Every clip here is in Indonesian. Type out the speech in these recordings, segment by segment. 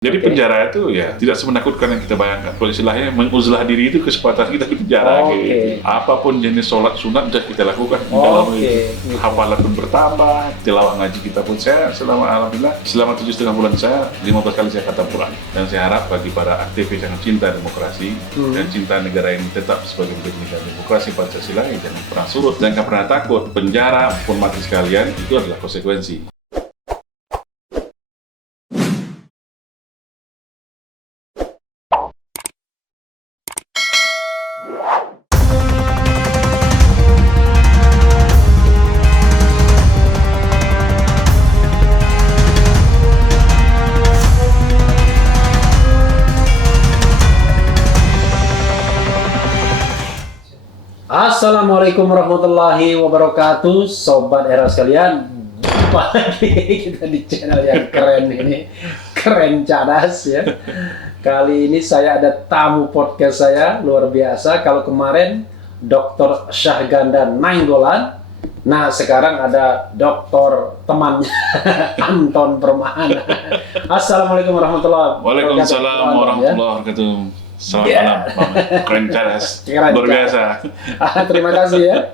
Jadi penjara itu ya tidak semenakutkan yang kita bayangkan. Kalau istilahnya menguzlah diri itu kesempatan kita di penjara. Gitu. Apapun jenis sholat sunat sudah kita lakukan di dalam itu. Hafalan pun bertambah, tilawah ngaji kita pun saya alhamdulillah selama 7,5 bulan saya 15 kali saya khatam Quran. Dan saya harap bagi para aktivis yang cinta demokrasi dan cinta negara ini tetap sebagai negara demokrasi Pancasila yang jangan pernah surut, jangan pernah takut. Penjara pun mati sekalian itu adalah konsekuensi. Assalamualaikum warahmatullahi wabarakatuh, sobat era sekalian. Jumpa lagi kita di channel yang keren ini, keren cadas ya. Kali ini saya ada tamu podcast saya luar biasa. Kalau kemarin Dr. Syahganda Nainggolan, nah sekarang ada dokter temannya Anton Permana. Assalamualaikum warahmatullahi wabarakatuh. Waalaikumsalam warahmatullahi wabarakatuh. Selamat malam, keren cadas, luar biasa. Terima kasih ya.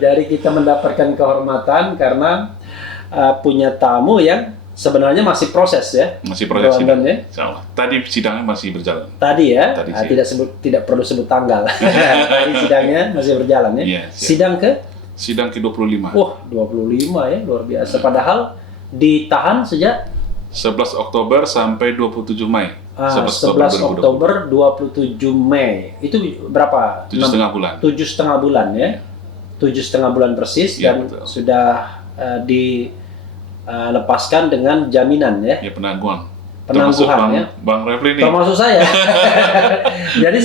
Jadi kita mendapatkan kehormatan karena punya tamu yang sebenarnya masih proses ya. Masih proses sidang. Ya. Tadi sidangnya masih berjalan. Tadi ya, tidak perlu sebut tanggal. Tadi sidangnya masih berjalan ya. Iya, sidang ke 25. Wah, 25 ya, luar biasa. Padahal ditahan sejak 11 Oktober sampai 27 Mei. 11 Oktober 27 Mei. Itu berapa? 7,5 bulan. 7,5 bulan ya. 7,5 bulan persis ya, dan betul. Sudah dilepaskan dengan jaminan ya. Ya, penangguhan ya. Bang Refli ini. Termasuk saya. Jadi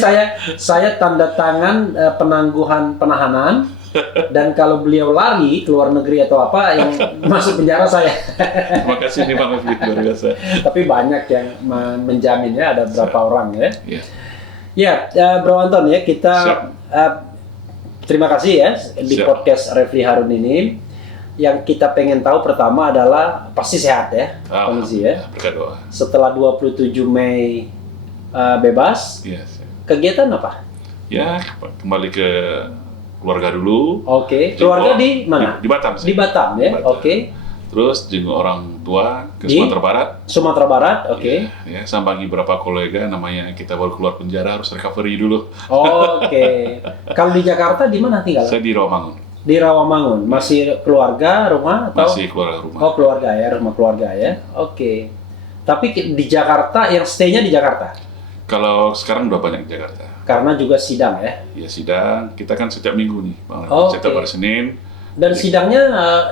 saya tanda tangan penangguhan penahanan. Dan kalau beliau lari ke luar negeri atau apa yang masuk penjara saya. Terima kasih nih Bang Refli, luar biasa. Tapi banyak yang menjaminnya, ada berapa orang ya. Ya, Bro Anton ya, kita terima kasih ya di podcast Refli Harun ini. Yang kita pengen tahu pertama adalah pasti sehat ya kondisi ya. Berdoa. Setelah 27 Mei bebas, kegiatan apa? Ya, kembali ke keluarga dulu. Oke. Keluarga di mana? Di Batam. Di Batam ya. Oke. Terus jenguk orang tua ke Sumatera Barat. Sumatera Barat, oke. Ya, sambangi beberapa kolega, namanya kita baru keluar penjara harus recovery dulu. Oke. Kalau di Jakarta di mana tinggal? Saya di Rawamangun. Di Rawamangun. Masih keluarga, rumah atau? Masih keluarga rumah. Oh, keluarga ya, rumah keluarga ya. Oke. Tapi di Jakarta, yang stay-nya di Jakarta? Kalau sekarang udah banyak di Jakarta. Karena juga sidang ya? Ya, sidang. Kita kan setiap minggu nih, Bang. Setiap hari Senin. Dan sidangnya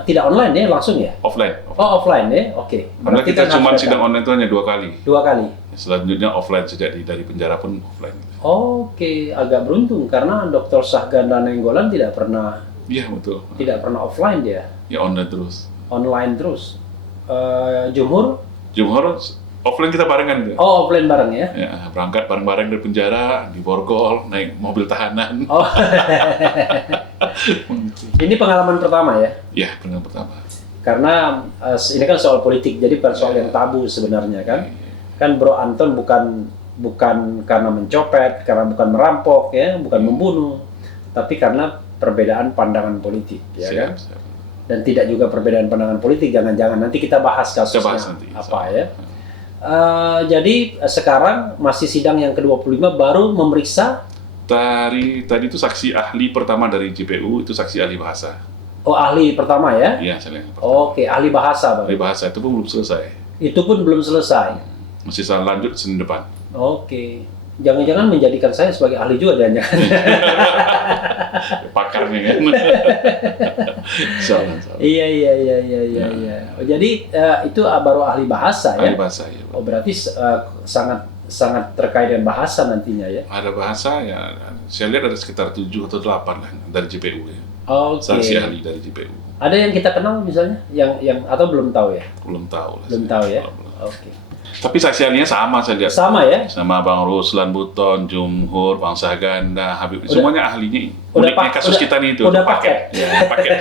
tidak online ya, langsung ya? Offline. Oh, offline ya? Oke. Karena kita cuma sidang online itu hanya 2 kali. 2 kali? Selanjutnya offline, sejak dari penjara pun offline. Oke, agak beruntung karena Dr. Syahganda Nainggolan tidak pernah. Iya, betul. Tidak pernah offline dia? Ya, online terus. Online terus. Jumhur offline kita barengan gitu. Oh, offline bareng ya? Ya, berangkat bareng-bareng dari penjara, di borgol, naik mobil tahanan. Oh. Ini pengalaman pertama ya? Ya, pengalaman pertama. Karena ini kan soal politik, jadi bukan soal yang tabu sebenarnya kan? Kan Bro Anton bukan karena mencopet, karena bukan merampok ya, bukan membunuh, tapi karena perbedaan pandangan politik ya kan? Siap. Dan tidak juga perbedaan pandangan politik, jangan-jangan nanti kita bahas kasusnya apa ya. Jadi sekarang masih sidang yang ke-25 baru memeriksa tadi itu saksi ahli pertama dari JPU, itu saksi ahli bahasa. Oh, ahli pertama ya? Iya, saya pertama. Oke, ahli bahasa Bang. Ahli bahasa itu pun belum selesai. Itu pun belum selesai. Masih lanjut Senin depan. Oke. Jangan-jangan menjadikan saya sebagai ahli juga dan jangan. Pakarnya kan. Iya. Jadi itu baru ahli bahasa ya? Ahli bahasa ya. Oh, berarti sangat terkait dengan bahasa nantinya ya? Ada bahasa ya, saya lihat ada sekitar 7 atau 8 lah dari JPU ya. Oke. Saksi ahli dari JPU. Ada yang kita kenal misalnya? Yang atau belum tahu ya? Belum tahu lah. Belum tahu ya? Oke. Tapi saksiannya sama saya lihat. Sama ya? Sama Bang Ruslan Buton, Jumhur, Bang Saganda, Habib, semuanya ahlinya. Udah Uniknya kasus kita nih itu. udah paket. Ya, paket.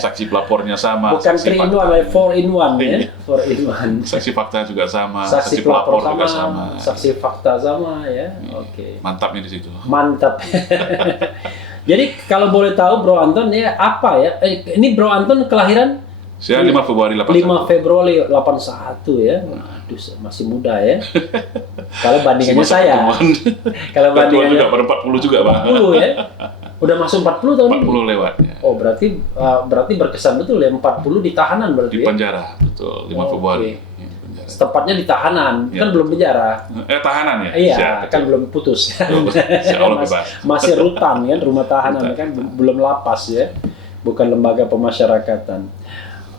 Saksi pelapornya sama. Bukan saksi 3 in 1, fakta. 4 in 1 ya. Iya. 4 in 1. Saksi fakta juga sama. Saksi pelapor pelapor juga sama, sama. saksi fakta sama ya. Oke. Mantapnya di situ. Mantap. Jadi kalau boleh tahu Bro Anton ya apa ya? Ini Bro Anton kelahiran Saya 5 Februari 81. 5 Februari 81 ya. Waduh, masih muda ya. Kalau bandingannya Masih saya. Kalau Tua bandingannya juga, baru 40 juga, Bang. 40 ya. Udah masuk 40 tahun ini. 40 lewat. Ya. Oh, berarti berkesan betul ya 40 di tahanan berarti Di ya. penjara, betul. 5 Februari. Ya, di penjara. Tepatnya di tahanan, Ya. kan belum penjara. Tahanan ya? Iya, Siap, kan betul. belum putus kan. Insya Allah bebas. Masih rutan kan, rumah tahanan Rutan. kan belum lapas ya. Bukan lembaga pemasyarakatan.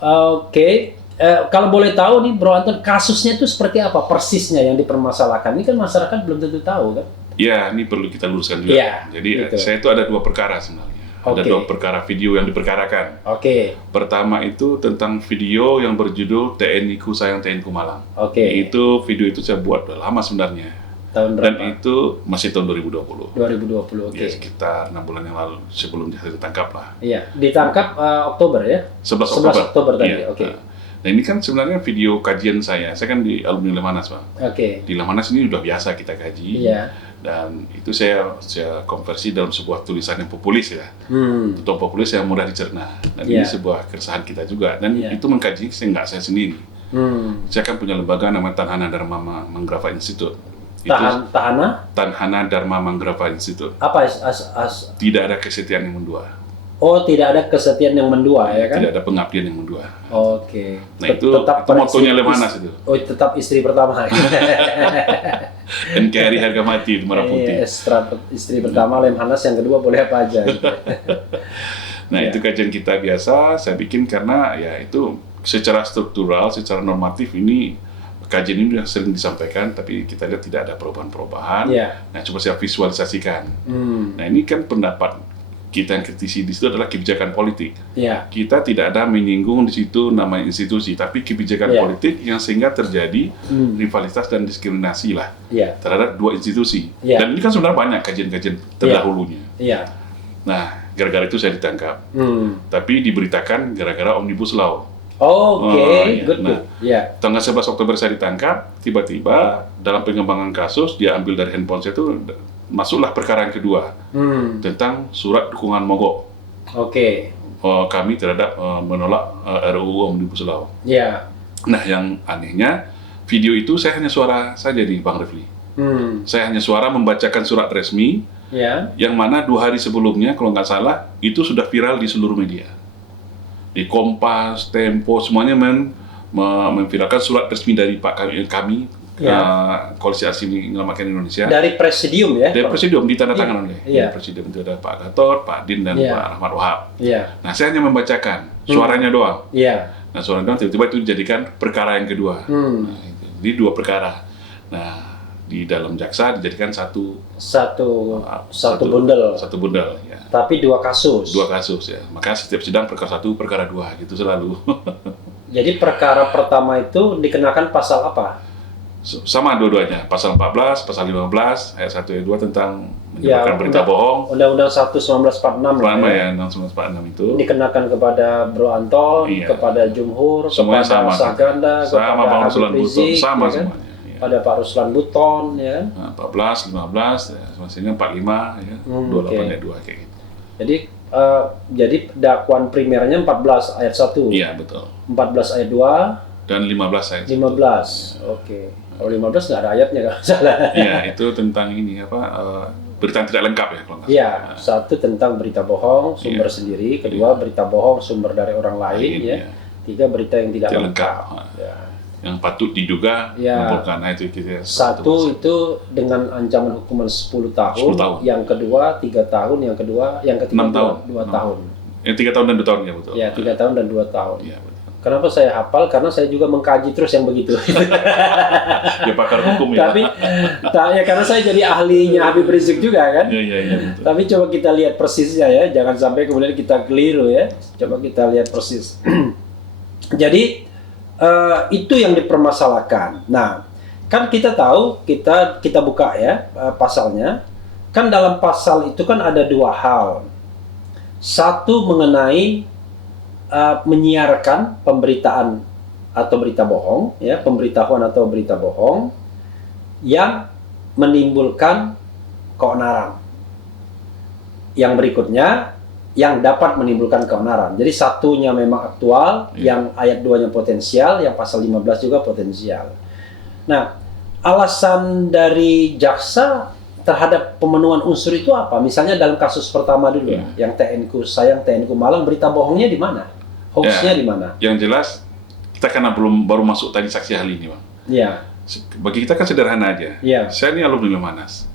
Oke. Kalau boleh tahu nih Bro Anton, kasusnya itu seperti apa persisnya yang dipermasalahkan? Ini kan masyarakat belum tentu tahu kan? Ya, ini perlu kita luruskan juga. Iya, Jadi gitu. saya itu ada 2 perkara sebenarnya. Ada Oke. 2 perkara video yang diperkarakan. Oke, Pertama itu tentang video yang berjudul TNI Ku Sayang TNI Ku Malang. oke. Itu video itu saya buat udah lama sebenarnya. Tahun Dan berapa? itu masih tahun 2020. 2020, oke. Ya, sekitar 6 bulan yang lalu sebelum dia ditangkap lah. Iya, ditangkap Oktober ya? 11 11 Oktober tadi, Iya. oke. Nah ini kan sebenarnya video kajian saya. Saya kan di alumni Lemanas, Bang. Oke. Di Lemanas ini udah biasa kita kaji. Iya. Dan itu saya konversi dalam sebuah tulisan yang populis ya. Atau populis yang mudah dicerna. Dan ini Iya. sebuah keresahan kita juga. Dan Iya. itu mengkaji nggak saya sendiri. Saya kan punya lembaga namanya Tanhana Dharma Manggrava Institute. Itu Tahana? Tanhana Dharma Manggrava Institute. Apa Tidak ada kesetiaan yang mendua. Oh, tidak ada kesetiaan yang mendua ya kan? Tidak ada pengabdian yang mendua. Oke. Nah itu motonya Lemanas itu. Oh, tetap istri pertama. NKRI harga mati di Merah Putih. Iya, istri pertama Lemhanas, yang kedua boleh apa aja gitu. Nah Iya. itu kajian kita biasa saya bikin karena ya itu secara struktural, secara normatif ini kajian ini sudah sering disampaikan, tapi kita lihat tidak ada perubahan-perubahan. Iya. Nah coba saya visualisasikan. Hmm. Nah ini kan pendapat kita yang kritisi di situ adalah kebijakan politik. Iya. Kita tidak ada menyinggung di situ nama institusi, tapi kebijakan Iya. politik yang sehingga terjadi rivalitas dan diskriminasi lah Iya. terhadap 2 institusi. Iya. Dan ini kan sebenarnya banyak kajian-kajian terdahulunya. Iya. Nah, gara-gara itu saya ditangkap. Hmm. Tapi diberitakan gara-gara Omnibus Law. Oke, iya. good. Nah. Iya. Tanggal 11 Oktober saya ditangkap, tiba-tiba dalam pengembangan kasus dia ambil dari handphone saya itu masuklah perkara yang kedua tentang surat dukungan mogok Oke. kami terhadap menolak RUU Omnibus Law. Iya. Nah, yang anehnya video itu saya hanya suara saja di Bang Refli. Saya hanya suara membacakan surat resmi Iya. yang mana 2 hari sebelumnya kalau nggak salah itu sudah viral di seluruh media. Di Kompas, Tempo, semuanya memviralkan surat resmi dari kami Ya. Koalisi Aksi Menyelamatkan Indonesia. Dari presidium ya? Dari Presidium ditandatangan oleh Iya. Presidium itu ada Pak Gatot, Pak Din dan Iya. Pak Rahmat Wahab. Iya. Nah, saya hanya membacakan suaranya doang. Iya. Nah, suaranya doang tiba-tiba itu dijadikan perkara yang kedua. Nah, itu. Jadi 2 perkara. Nah, di dalam jaksa dijadikan satu Satu bundel. Satu bundel ya. Tapi 2 kasus. 2 kasus ya. Makanya setiap sidang perkara 1, perkara 2 gitu selalu. Jadi perkara pertama itu dikenakan pasal apa? Sama dua-duanya, pasal 14, pasal 15, ayat 1 ayat 2 tentang menyebarkan Ya, berita bohong. Undang-Undang 1 1946 lah Selama ya. ya 1946 itu. Dikenakan kepada Bro Anton, Iya. kepada Jumhur, Semuanya kepada sama. Saganda, Sama kepada Bang Habib Ruslan Buton, Rizik, sama ya kan? semuanya. Ya. Pada Pak Ruslan Buton, ya. Nah, 14, 15, ya, maksudnya 45, ya, 28 oke. ayat 2 kayak gitu. Jadi dakwaan primernya 14 ayat 1. Iya, betul. 14 ayat 2, Dan 15 ayat 1. 15. Oke. Kalau 15 nggak ada ayatnya kalau nggak salah. Iya, itu tentang ini apa berita yang tidak lengkap ya kalau nggak Iya, salah. satu tentang berita bohong, sumber Iya. sendiri. Kedua, berita bohong, sumber dari orang lain. Ya. Iya. 3, berita yang tidak Tidak lengkap. lengkap. Ya. Yang patut diduga Iya. mengumpulkan. Nah, itu kita Satu itu dengan ancaman hukuman 10 tahun. 10 tahun. Yang kedua 3 tahun. Yang ketiga 6 tahun. 2 tahun. Yang 3 tahun dan 2 tahun ya betul. Ya, 3 tahun dan 2 tahun. Iya, betul. Kenapa saya hafal? Karena saya juga mengkaji terus yang begitu. Dia pakar hukum ya. Tapi ya karena saya jadi ahlinya Habib Rizik juga kan. Iya, iya, iya, betul. Tapi coba kita lihat persisnya ya, jangan sampai kemudian kita keliru ya. Coba kita lihat persis. Jadi Itu yang dipermasalahkan. Nah, kan kita tahu, kita buka ya pasalnya. Kan dalam pasal itu kan ada dua hal. Satu mengenai menyiarkan pemberitaan atau berita bohong, ya, pemberitahuan atau berita bohong yang menimbulkan keonaran. Yang berikutnya yang dapat menimbulkan keonaran. Jadi satunya memang aktual, yang ayat 2-nya potensial, yang pasal 15 juga potensial. Nah, alasan dari jaksa terhadap pemenuhan unsur itu apa? Misalnya dalam kasus pertama dulu, yang TNK Sayang, TNK Malang, berita bohongnya di mana? Hoaxnya di mana? Yang jelas, kita karena baru masuk tadi saksi ahli ini, Bang. Iya. Bagi kita kan sederhana aja. Iya. Saya ini alumni Lemanas.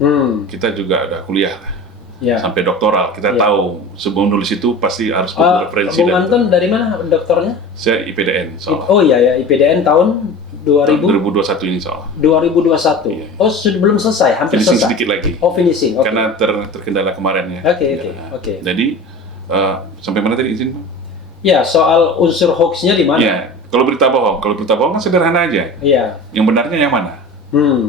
Kita juga ada kuliah lah. Ya. Sampai doktoral. Kita tahu sebelum nulis itu pasti harus butuh referensi. Bung Anton dari mana doktornya? Saya IPDN soalnya. Oh iya ya, IPDN tahun 2021 ini soalnya. 2021. Iya. Oh, sudah belum selesai, hampir Finishing selesai. sedikit lagi. Oh, finishing. Okay. Karena terkendala kemarin ya. Oke. Jadi sampai mana tadi izin, Bang? Ya, soal unsur hoaxnya di mana? Iya. Kalau berita bohong kan sederhana aja. Iya. Yang benarnya yang mana?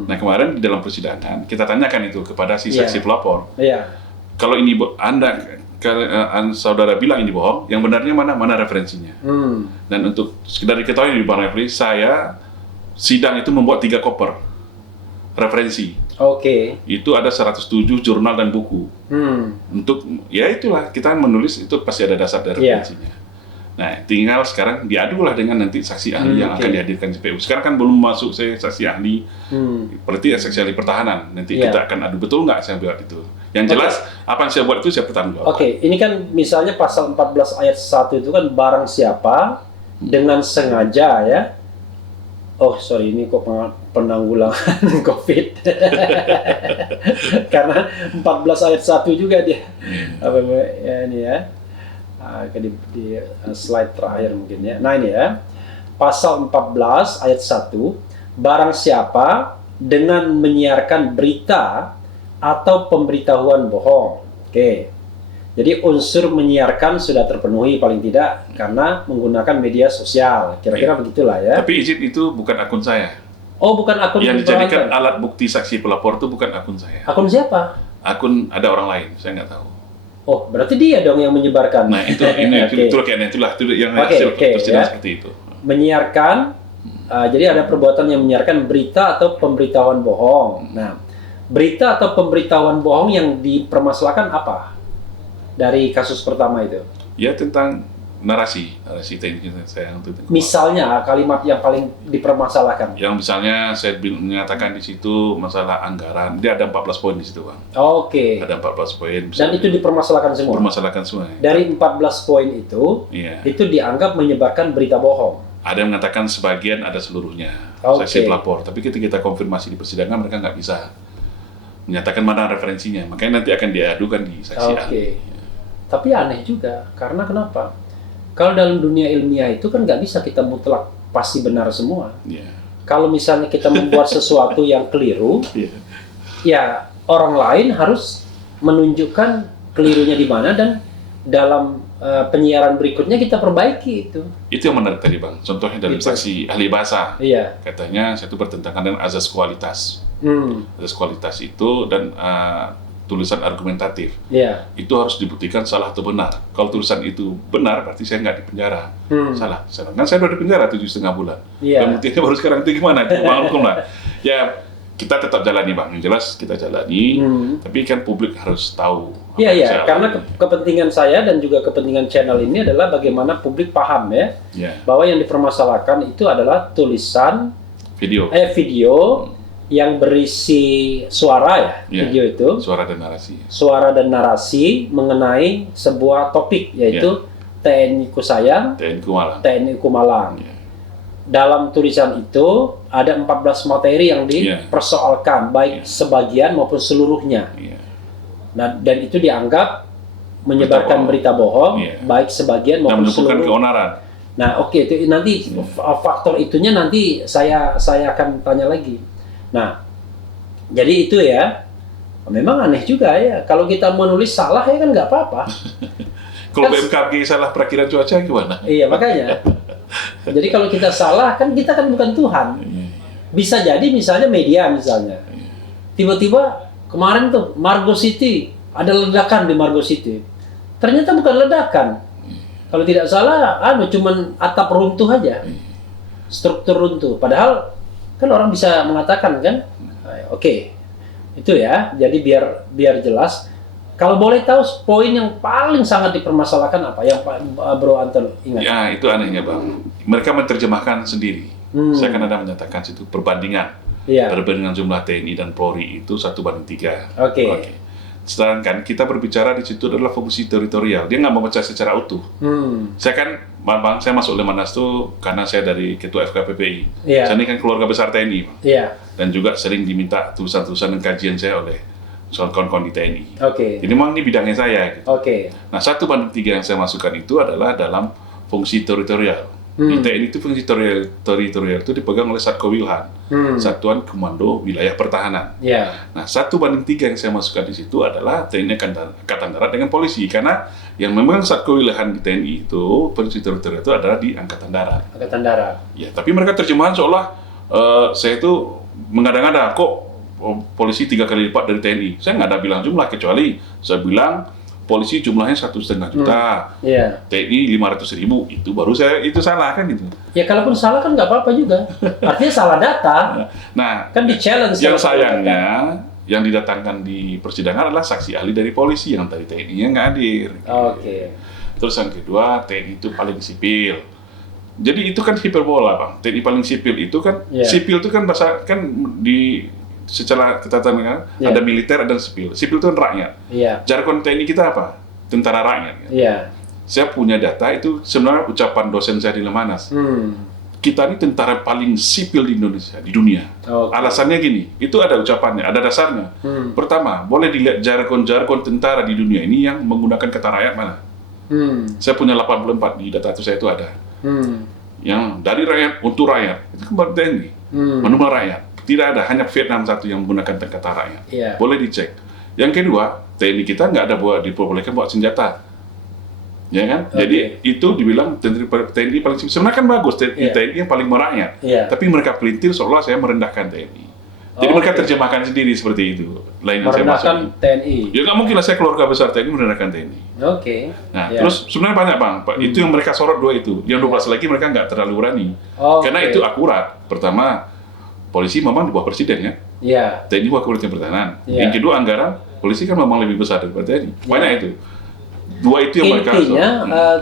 Nah, kemarin di dalam persidangan kita tanyakan itu kepada si saksi pelapor. Iya. Kalau ini saudara bilang ini bohong, yang benarnya mana? Mana referensinya? Dan untuk sekedar diketahui di Bang Refli, saya sidang itu membuat 3 koper referensi. Oke. Itu ada 107 jurnal dan buku. Untuk ya itulah kita menulis itu pasti ada dasar dari referensinya. Nah, tinggal sekarang diadulah dengan nanti saksi ahli yang akan dihadirkan CPU. Sekarang kan belum masuk saya saksi ahli, berarti saksi ahli pertahanan. Nanti kita akan adu betul nggak saya buat itu. Yang jelas apa yang saya buat itu saya bertanggung jawab. Oke, ini kan misalnya pasal 14 ayat 1 itu kan barang siapa dengan sengaja ya. Oh sorry, ini kok penanggulangan COVID. Karena 14 ayat 1 juga dia. Apa ya ini ya. Di slide terakhir mungkin ya. Nah ini ya, pasal 14 ayat 1, barang siapa dengan menyiarkan berita atau pemberitahuan bohong. Oke. Jadi unsur menyiarkan sudah terpenuhi paling tidak karena menggunakan media sosial. Kira-kira begitulah ya. Tapi izin itu bukan akun saya. Oh, bukan akun yang dijadikan alat bukti saksi pelapor itu bukan akun saya. Akun siapa? Akun ada orang lain, saya nggak tahu. Oh, berarti dia dong yang menyebarkan. Nah, itu ini itulah yang hasil persidangan seperti itu. Menyiarkan, jadi ada perbuatan yang menyiarkan berita atau pemberitahuan bohong. Nah, berita atau pemberitahuan bohong yang dipermasalahkan apa? Dari kasus pertama itu? Ya, tentang narasi teknik saya untuk itu. Misalnya kalimat yang paling dipermasalahkan. Yang misalnya saya menyatakan di situ masalah anggaran, dia ada 14 poin di situ, Bang. Oke. Ada 14 poin. Dan itu dipermasalahkan semua. Dipermasalahkan semua. Dari 14 poin itu dianggap menyebarkan berita bohong. Ada yang mengatakan sebagian, ada seluruhnya. Saksi pelapor. Tapi ketika kita konfirmasi di persidangan mereka nggak bisa menyatakan mana referensinya. Makanya nanti akan diadukan di saksi ahli. Tapi aneh juga, karena kenapa? Kalau dalam dunia ilmiah itu kan nggak bisa kita mutlak pasti benar semua. Kalau misalnya kita membuat sesuatu yang keliru, ya orang lain harus menunjukkan kelirunya di mana dan dalam penyiaran berikutnya kita perbaiki itu. Itu yang menarik tadi, Bang. Contohnya dalam saksi ahli bahasa. Katanya saya itu bertentangan dengan azas kualitas. Azas kualitas itu dan tulisan argumentatif. Itu harus dibuktikan salah atau benar. Kalau tulisan itu benar, berarti saya nggak dipenjara. Salah. Kan saya udah dipenjara 7,5 bulan. Dan buktinya baru sekarang itu gimana? Bang hukum lah. Ya, kita tetap jalani, Bang. Yang jelas kita jalani. Tapi kan publik harus tahu. Iya. Karena kepentingan saya dan juga kepentingan channel ini adalah bagaimana publik paham ya. Bahwa yang dipermasalahkan itu adalah tulisan video yang berisi suara video itu. Suara dan narasi mengenai sebuah topik yaitu TNI Sayang, TNI Malang. Dalam tulisan itu ada 14 materi yang dipersoalkan baik sebagian maupun seluruhnya. Nah, dan itu dianggap menyebarkan berita bohong baik sebagian maupun seluruhnya. Keonaran. Nah, itu nanti faktor itunya nanti saya akan tanya lagi. Nah, jadi itu ya, memang aneh juga ya. Kalau kita menulis salah ya kan nggak apa-apa. Kalau BMKG salah perakiraan cuaca gimana? Iya, makanya. Jadi kalau kita salah kan kita kan bukan Tuhan. Bisa jadi misalnya media misalnya. Tiba-tiba kemarin tuh Margo City, ada ledakan di Margo City. Ternyata bukan ledakan. Kalau tidak salah, cuman atap runtuh aja. Struktur runtuh. Padahal kan orang bisa mengatakan kan, oke, itu ya. Jadi biar jelas. Kalau boleh tahu poin yang paling sangat dipermasalahkan apa? Yang Bro Anton ingat? Ya, itu anehnya Bang. Mereka menerjemahkan sendiri. Saya kan ada menyatakan situ perbandingan. Perbandingan jumlah TNI dan Polri itu 1:3. Oke. Sedangkan kita berbicara di situ adalah fungsi teritorial. Dia nggak memecah secara utuh. Saya kan, Bang, saya masuk Lemanas itu karena saya dari Ketua FKPPI. Saya ini kan keluarga besar TNI, Bang. Dan juga sering diminta tulisan-tulisan dan kajian saya oleh kawan-kawan di TNI. Jadi memang ini bidangnya saya. Gitu. Nah, 1:3 yang saya masukkan itu adalah dalam fungsi teritorial. Di TNI itu fungsi teritorial itu dipegang oleh Satkowilhan, Satuan Komando Wilayah Pertahanan. Nah, 1:3 yang saya masukkan di situ adalah TNI Angkatan Darat dengan polisi, karena yang memang Satkowilhan di TNI itu fungsi teritorial itu adalah di Angkatan Darat. Ya, tapi mereka terjemahan seolah saya itu mengada-ngada kok polisi 3 kali lipat dari TNI. Saya nggak ada bilang jumlah, kecuali saya bilang polisi jumlahnya 1,5 juta, TNI 500.000, itu baru saya itu salah kan gitu. Ya kalaupun salah kan nggak apa-apa juga, artinya salah data. Nah, kan di challenge. Yang sayangnya yang didatangkan di persidangan adalah saksi ahli dari polisi yang dari TNI-nya nggak hadir. Terus yang kedua, TNI itu paling sipil. Jadi itu kan hiperbola, Bang. TNI paling sipil itu kan, sipil itu kan bahasa kan di secara ketatanegaraan ada militer, ada sipil. Sipil itu kan rakyat. Jargon TNI kita apa? Tentara rakyat. Saya punya data itu sebenarnya ucapan dosen saya di Lemanas. Kita ini tentara paling sipil di Indonesia, di dunia. Alasannya gini, itu ada ucapannya, ada dasarnya. Pertama, boleh dilihat jargon-jargon tentara di dunia ini yang menggunakan kata rakyat mana. Saya punya 84 di data itu, saya itu ada. Yang dari rakyat untuk rakyat, itu kan baru TNI. Manuver rakyat. Tidak ada, hanya Vietnam satu yang menggunakan kata rakyat. Boleh dicek. Yang kedua, TNI kita nggak ada diperbolehkan bawa senjata. Ya kan? Jadi itu dibilang TNI paling sipil. Sebenarnya kan bagus, TNI yang paling merakyat. Tapi mereka pelintir seolah saya merendahkan TNI. Jadi mereka terjemahkan sendiri seperti itu. Merendahkan TNI. Ya nggak mungkin lah saya keluarga besar TNI merendahkan TNI. Nah, terus sebenarnya banyak Bang. Itu yang mereka sorot 2 itu. Yang 12 lagi mereka nggak terlalu berani. Karena itu akurat. Pertama, polisi memang di bawah presiden ya. TNI bawah Kementerian Pertahanan. Yang kedua, anggaran polisi kan memang lebih besar daripada TNI. Banyak itu. 2 itu yang mereka. Intinya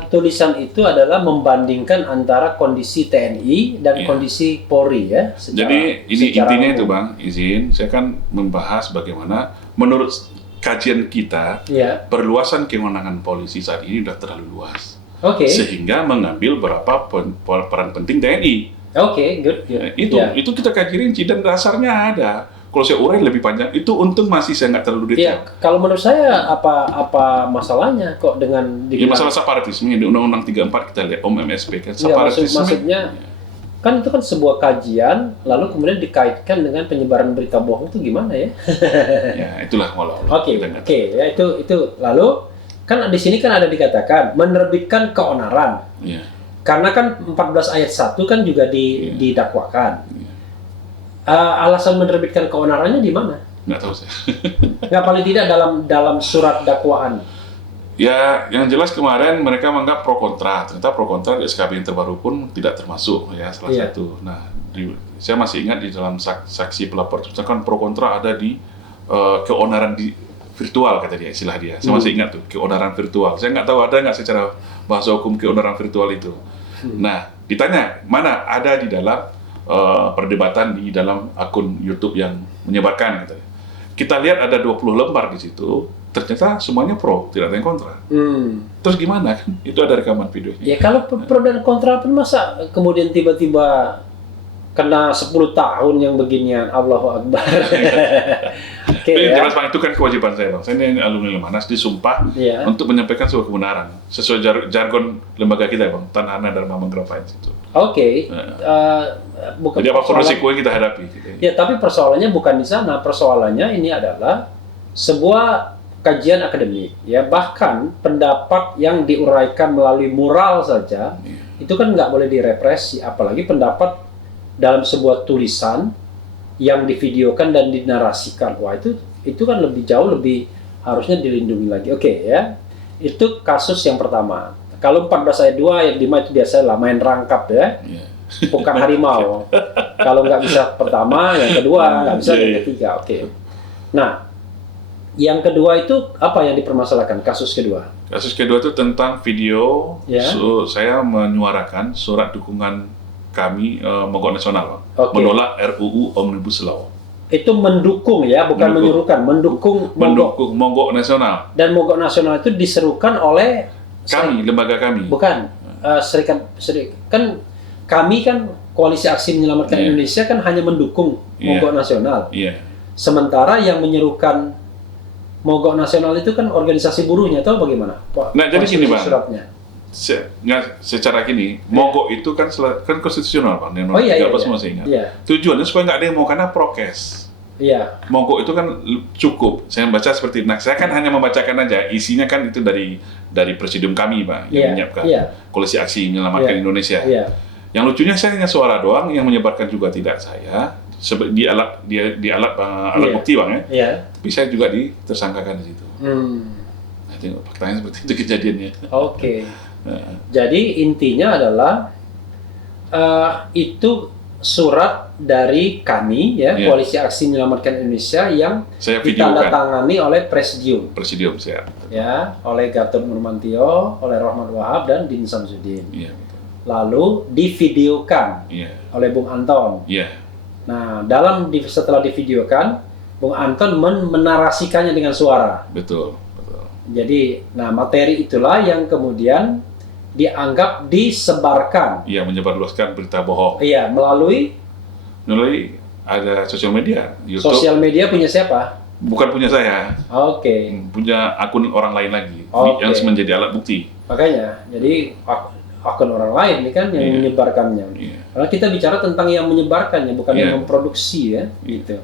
tulisan itu adalah membandingkan antara kondisi TNI dan kondisi Polri ya. Jadi ini intinya itu Bang, izin saya kan membahas bagaimana menurut kajian kita perluasan kewenangan polisi saat ini sudah terlalu luas. Sehingga mengambil beberapa peran penting TNI. Good. Itu kita kaji rinci dan dasarnya ada. Kalau saya urai lebih panjang, itu untung masih saya nggak terlalu detail. Kalau menurut saya apa masalahnya kok dengan masalah separatisme di Undang-Undang 34 kita lihat MSP kan separatisme. Maksudnya kan itu kan sebuah kajian lalu kemudian dikaitkan dengan penyebaran berita bohong itu gimana ya? Ya itulah walau. Ya itu lalu kan di sini kan ada dikatakan menerbitkan keonaran. Karena kan 14 ayat 1 kan juga didakwakan. Alasan menerbitkan keonarannya di mana? Nggak tahu saya. Nggak, paling tidak dalam surat dakwaan. Ya, yang jelas kemarin mereka menganggap pro kontra. Ternyata pro kontra di SKB yang terbaru pun tidak termasuk ya salah satu. Nah, saya masih ingat di dalam saksi pelapor itu kan pro kontra ada di keonaran di virtual kata dia, istilah dia. Saya masih ingat tuh keonaran virtual. Saya nggak tahu ada nggak secara bahasa hukum keonaran virtual itu. Nah, ditanya mana ada di dalam perdebatan di dalam akun YouTube yang menyebarkan gitu. Kita lihat ada 20 lembar di situ, ternyata semuanya pro, tidak ada yang kontra. Terus gimana kan? Itu ada rekaman videonya. Ya kalau pro dan kontra pun masa kemudian tiba-tiba kena 10 tahun yang beginian, Allahu Akbar. Jelas Bang, itu kan kewajiban saya Bang. Saya ini alumni Lemanas disumpah untuk menyampaikan sebuah kebenaran sesuai jargon lembaga kita Bang, Tanahana Dharma Manggara itu. Bukan. Jadi apapun risiko yang kita hadapi. Ya, tapi persoalannya bukan di sana. Persoalannya ini adalah sebuah kajian akademik. Ya, bahkan pendapat yang diuraikan melalui mural saja itu kan nggak boleh direpresi, apalagi pendapat dalam sebuah tulisan yang divideokan dan dinarasikan. Wah, itu kan jauh lebih harusnya dilindungi lagi. Oke, ya. Itu kasus yang pertama. Kalau 14 ayat 2 ayat 5 itu biasanya main rangkap ya. Bukan harimau. Kalau nggak bisa pertama, yang kedua, nggak bisa yang ketiga. Oke. Nah, yang kedua itu apa yang dipermasalahkan? Kasus kedua. Kasus kedua itu tentang video. Saya menyuarakan surat dukungan kami Mogok Nasional, menolak RUU Omnibus Law. Itu mendukung ya, bukan menyuruhkan, mendukung Mogok Nasional. Dan Mogok Nasional itu diserukan oleh kami, lembaga kami. Bukan, serikat kan kami kan Koalisi Aksi Menyelamatkan Indonesia kan hanya mendukung Mogok Nasional. Sementara yang menyerukan Mogok Nasional itu kan organisasi buruhnya, atau bagaimana? Nah, jadi gini Bang. Suratnya. Secara gini, mogok itu kan konstitusional Bang, yang nomor 13 masih ingat. Tujuannya supaya nggak ada yang mau, karena prokes. Mogok itu kan cukup. Saya baca seperti, saya kan hanya membacakan aja. Isinya kan itu dari presidium kami Bang, yang menyiapkan Koalisi Aksi Menyelamatkan Indonesia. Yang lucunya saya hanya suara doang, yang menyebarkan juga tidak saya. Di alat bukti Bang ya. Tapi saya juga ditersangkakan di situ. Nah, tengok faktanya seperti itu kejadiannya. Jadi intinya adalah itu surat dari kami Koalisi Aksi Menyelamatkan Indonesia yang ditandatangani oleh Presidium siap. Oleh Gatot Nurmantio, oleh Rahmat Wahab dan Din Samsudin. Lalu divideokan oleh Bung Anton. Nah, setelah divideokan, Bung Anton menarasikannya dengan suara. Betul. Jadi, materi itulah yang kemudian dianggap disebarkan. Menyebarluaskan berita bohong. Melalui ada sosial media, YouTube. Sosial media punya siapa? Bukan punya saya. Punya akun orang lain lagi, yang menjadi alat bukti. Makanya, jadi akun orang lain ini kan yang menyebarkannya. Karena kita bicara tentang yang menyebarkannya, bukan yang memproduksi ya, gitu.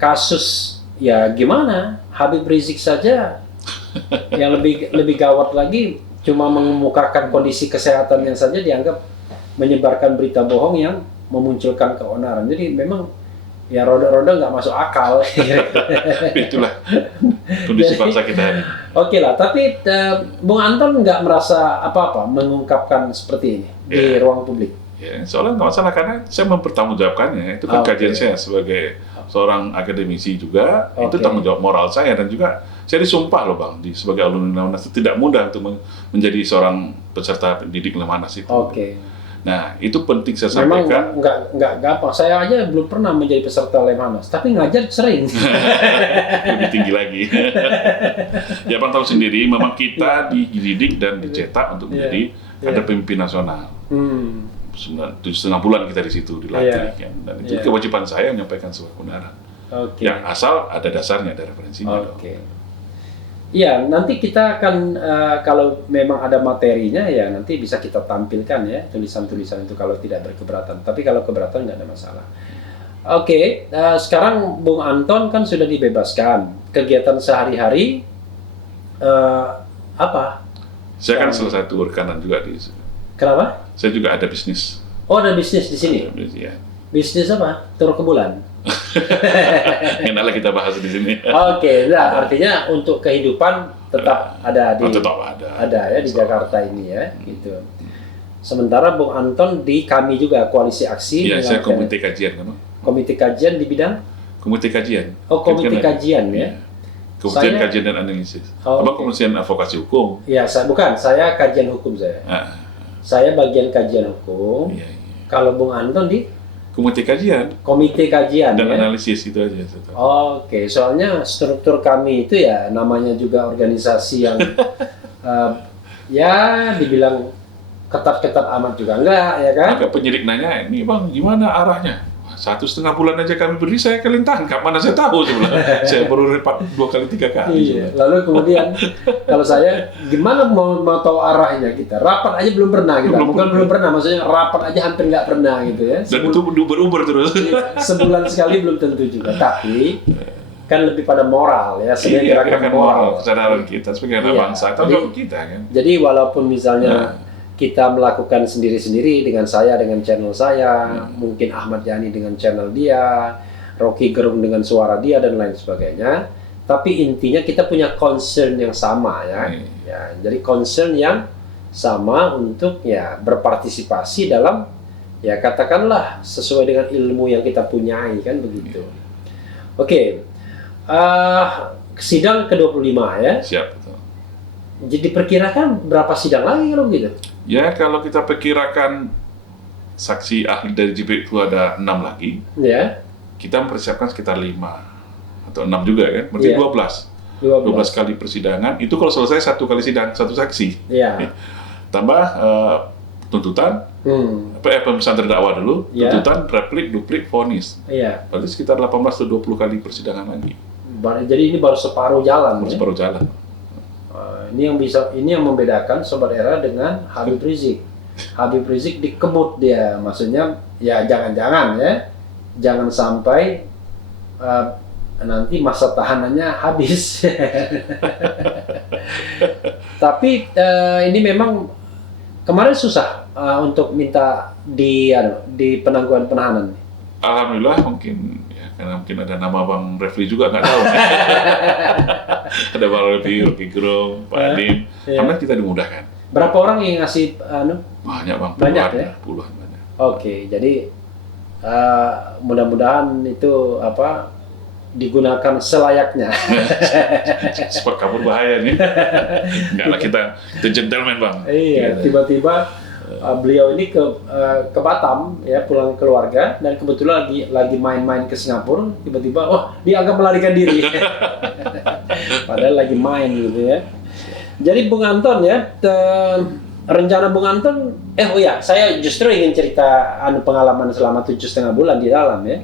Kasus gimana? Habib Rizik saja yang lebih gawat lagi, cuma mengemukakan kondisi kesehatannya saja dianggap menyebarkan berita bohong yang memunculkan keonaran. Jadi memang roda-roda nggak masuk akal. Itulah kondisi bangsa kita ini. Tapi Bung Anton nggak merasa apa-apa mengungkapkan seperti ini di ruang publik. Soalnya nggak masalah, karena saya mempertanggungjawabkannya. Itu kan kajian saya sebagai seorang akademisi juga. Itu tanggung jawab moral saya, dan juga saya disumpah loh Bang, sebagai alumni Lemhanas itu tidak mudah untuk menjadi seorang peserta didik Lemhanas itu. Nah, itu penting saya sampaikan. Memang nggak gampang. Saya aja belum pernah menjadi peserta Lemhanas, tapi ngajar sering. Lebih tinggi lagi. Ya Bang tahu sendiri, memang kita dididik dan dicetak untuk menjadi kader pemimpin nasional. 7,5 bulan kita di situ dilatih, dan itu kewajiban saya menyampaikan sebuah kebenaran. Yang asal ada dasarnya, ada referensinya. Nanti kita akan kalau memang ada materinya nanti bisa kita tampilkan tulisan-tulisan itu kalau tidak berkeberatan. Tapi kalau keberatan nggak ada masalah. Sekarang Bung Anton kan sudah dibebaskan. Kegiatan sehari-hari apa? Saya kan salah satu rekanan juga di sini. Kenapa? Saya juga ada bisnis. Ada bisnis di sini? Bisnis apa? Tur ke bulan? Enaklah kita bahas di sini. Artinya untuk kehidupan tetap ada di Jakarta ini gitu. Sementara Bung Anton di kami juga Koalisi Aksi. Saya komite kajian kan. Komite kajian di bidang? Komite kajian. Komite kajian Komite kajian dan analisis. Abang komisian advokasi hukum? Saya kajian hukum saya. Saya bagian kajian hukum. Kalau Bung Anton di? Komite kajian dan analisis itu aja. Soalnya struktur kami itu namanya juga organisasi yang dibilang ketat-ketat amat juga enggak, ya kan? Agak penyidik nanya, ini Bang gimana arahnya? 1,5 bulan aja kami berdiri, saya kalian tangkap, mana saya tahu sebenarnya. Saya baru repot 2 kali 3 kali. Lalu kemudian kalau saya gimana mau tahu arahnya kita? Rapat aja belum pernah kita. Belum pernah, maksudnya rapat aja hampir nggak pernah gitu ya. Dan itu beruber terus. Sebulan sekali belum tentu juga. Tapi kan lebih pada moral ya, sebenarnya gerakan moral, kesadaran kita sebagai anak bangsa, tanggung jawab kita kan. Jadi walaupun misalnya kita melakukan sendiri-sendiri dengan saya, dengan channel saya, mungkin Ahmad Yani dengan channel dia, Rocky Gerung dengan suara dia dan lain sebagainya, tapi intinya kita punya concern yang sama ya. Ya, jadi concern yang sama untuk ya berpartisipasi dalam ya katakanlah sesuai dengan ilmu yang kita punyai kan begitu. Oke. Sidang ke-25 ya. Siap. Betul. Jadi perkirakan berapa sidang lagi kalau begitu? Ya kalau kita perkirakan saksi ahli dari JP itu ada 6 lagi. Ya. Kita mempersiapkan sekitar 5 atau 6 juga kan. Berarti 12 kali persidangan. Itu kalau selesai 1 kali sidang, 1 saksi. Ya. Tambah tuntutan, pemeriksaan terdakwa dulu, tuntutan, replik, duplik, vonis. Iya. Berarti sekitar 18 atau 20 kali persidangan lagi. Jadi ini baru separuh jalan. Separuh jalan. Ini yang membedakan Sobat Era dengan Habib Rizik. Habib Rizik dikebut dia, maksudnya ya jangan-jangan ya, jangan sampai nanti masa tahanannya habis. Tapi ini memang kemarin susah untuk minta di penangguhan penahanan. Alhamdulillah mungkin ya, karena mungkin ada nama Bang Refli juga nggak tahu. Ada Bang Refli, Rocky Gerung, Pak Adim. Alhamdulillah kita dimudahkan. Berapa orang yang ngasih Banyak Bang, banyak ya? Puluhan banyak. Oke, jadi mudah-mudahan itu digunakan selayaknya. Sebab kabur bahaya nih. Enggak lah kita gentleman Bang. Iya, tiba-tiba beliau ini ke Batam ya, pulang keluarga dan kebetulan lagi main-main ke Singapura, tiba-tiba dia agak melarikan diri. Padahal lagi main gitu ya. Jadi Bung Anton ya, rencana Bung Anton, saya justru ingin cerita pengalaman selama 7,5 bulan di dalam ya.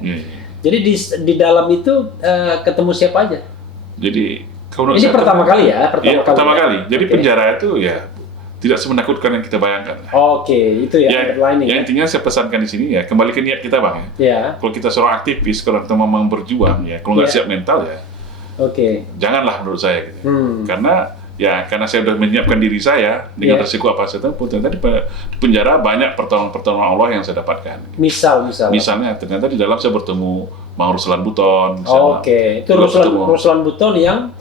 Jadi di dalam itu ketemu siapa aja? Jadi ini pertama kali ya? Pertama kali. Jadi penjara itu ya tidak semenakutkan yang kita bayangkan. Oke, itu ya. Ya intinya saya pesankan di sini ya, kembali ke niat kita Bang ya. Ya. Kalau kita seorang aktivis, kalau kita memang berjuang ya, kalau nggak siap mental ya, janganlah menurut saya gitu. Karena saya sudah menyiapkan diri saya dengan resiko apa saja pun, ternyata di penjara banyak pertolongan Allah yang saya dapatkan. Misalnya ternyata di dalam saya bertemu Bang Ruslan Buton. Itu Ruslan Buton yang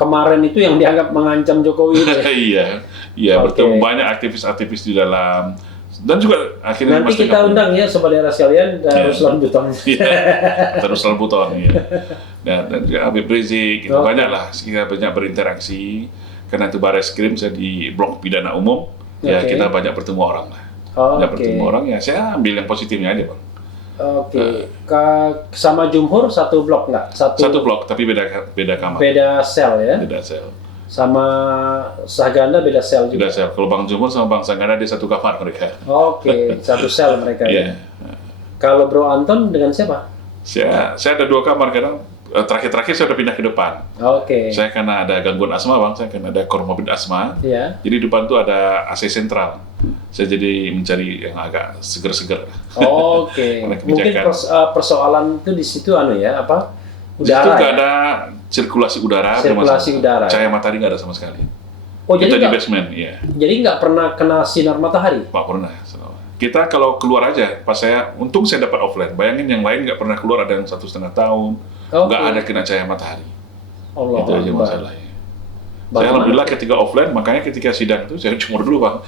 kemarin itu yang dianggap mengancam Jokowi. Iya, bertemu banyak aktivis-aktivis di dalam, dan juga akhirnya nanti kita undang ya Sobat Era sekalian, Ruslan Buton. Atau Ruslan Buton ya. Dan juga Habib Rizik, itu banyak lah, kita banyak berinteraksi. Karena itu Bareskrim, saya di blok pidana umum, ya kita banyak bertemu orang lah. Bertemu orang ya, saya ambil yang positifnya aja Bang. Sama Jumhur satu blok nggak? Satu blok, tapi beda kamar. Beda sel ya? Beda sel. Sama Saganda beda sel juga? Beda sel. Kalau Bang Jumhur sama Bang Saganda di satu kamar mereka. Satu sel mereka ya? Kalau Bro Anton dengan siapa? Saya ada 2 kamar kadang. Terakhir saya udah pindah ke depan. Saya karena ada gangguan asma Bang, saya karena ada komorbid asma. Jadi depan tuh ada AC sentral. Saya jadi mencari yang agak seger-seger. Mungkin persoalan itu di situ udara. Di situ nggak ada sirkulasi udara. Cahaya matahari nggak ada sama sekali. Kita di basement, ya. Jadi nggak pernah kena sinar matahari? Nggak pernah. Kita kalau keluar aja, untung saya dapat offline. Bayangin yang lain nggak pernah keluar, ada yang 1,5 tahun, nggak ada kena cahaya matahari. Itu aja masalahnya. Saya alhamdulillah ketika offline, makanya ketika sidang itu saya jemur dulu Bang.